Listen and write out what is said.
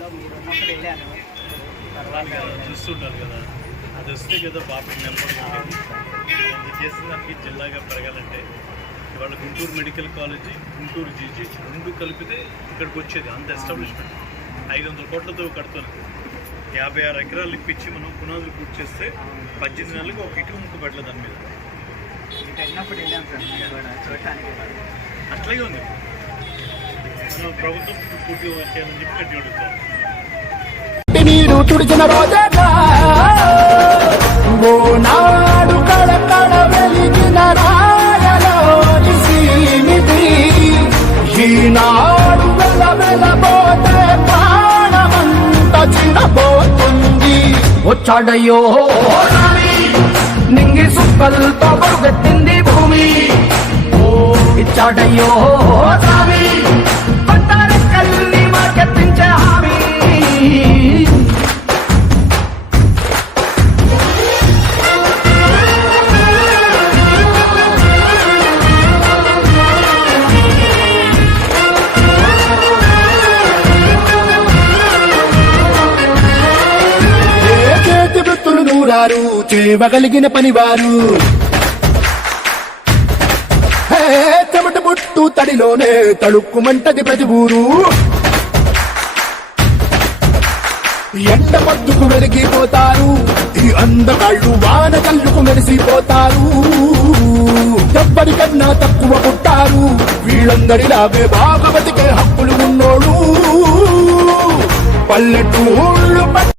టైంలో మీరు ఉన్నప్పుడు వెళ్ళాను. తర్వాత వాళ్ళు చూస్తుంటారు కదా. అది వస్తే కదా పాపకి నెంబర్ చేసిన దానికి జిల్లాగా పెరగాలంటే ఇవాళ Guntur medical college Guntur GGH రెండు కలిపితే ఇక్కడికి వచ్చేది అంత ఎస్టాబ్లిష్మెంట్. ఐదు వందల కోట్లతో కడుతున్నది యాభై ఆరు ఎకరాలు ఇప్పించి మనం పునాదులు పూర్తి చేస్తే పద్దెనిమిది నెలలకు ఒక ఇటుక ముక్క పెట్టలేదు దాని మీద. అట్లాగే ఉంది. ప్రభుత్వం పూర్తిగా వచ్చేయాలని చెప్పి అడుగుతాం తుడిచిన నాడు కళకళ వెలిగిన రాయలోని సీమితి ఈనాడు వెల వెలబోతే ప్రాణమంత చిన్నబోతుంది వచ్చాడయ్యో నింగి సుక్కలతో పరుగెత్తింది భూమి. ఓ ఇచ్చాడయ్యో వృత్తులు చేయగలిగిన పనివారు. చెమట పుట్టు తడిలోనే తడుక్కుమంటది ప్రతి ఊరు. ఎండ మద్దుకు వెలిగిపోతారు. ఈ అందగాళ్ళు వాన కళ్ళుకు మెరిసిపోతారు. ఎవ్వరికన్నా తక్కువ పుట్టారు. వీళ్ళందరిలాగే భాగవతికే హక్కులు ఉన్నోడు. పల్లెటూళ్ళు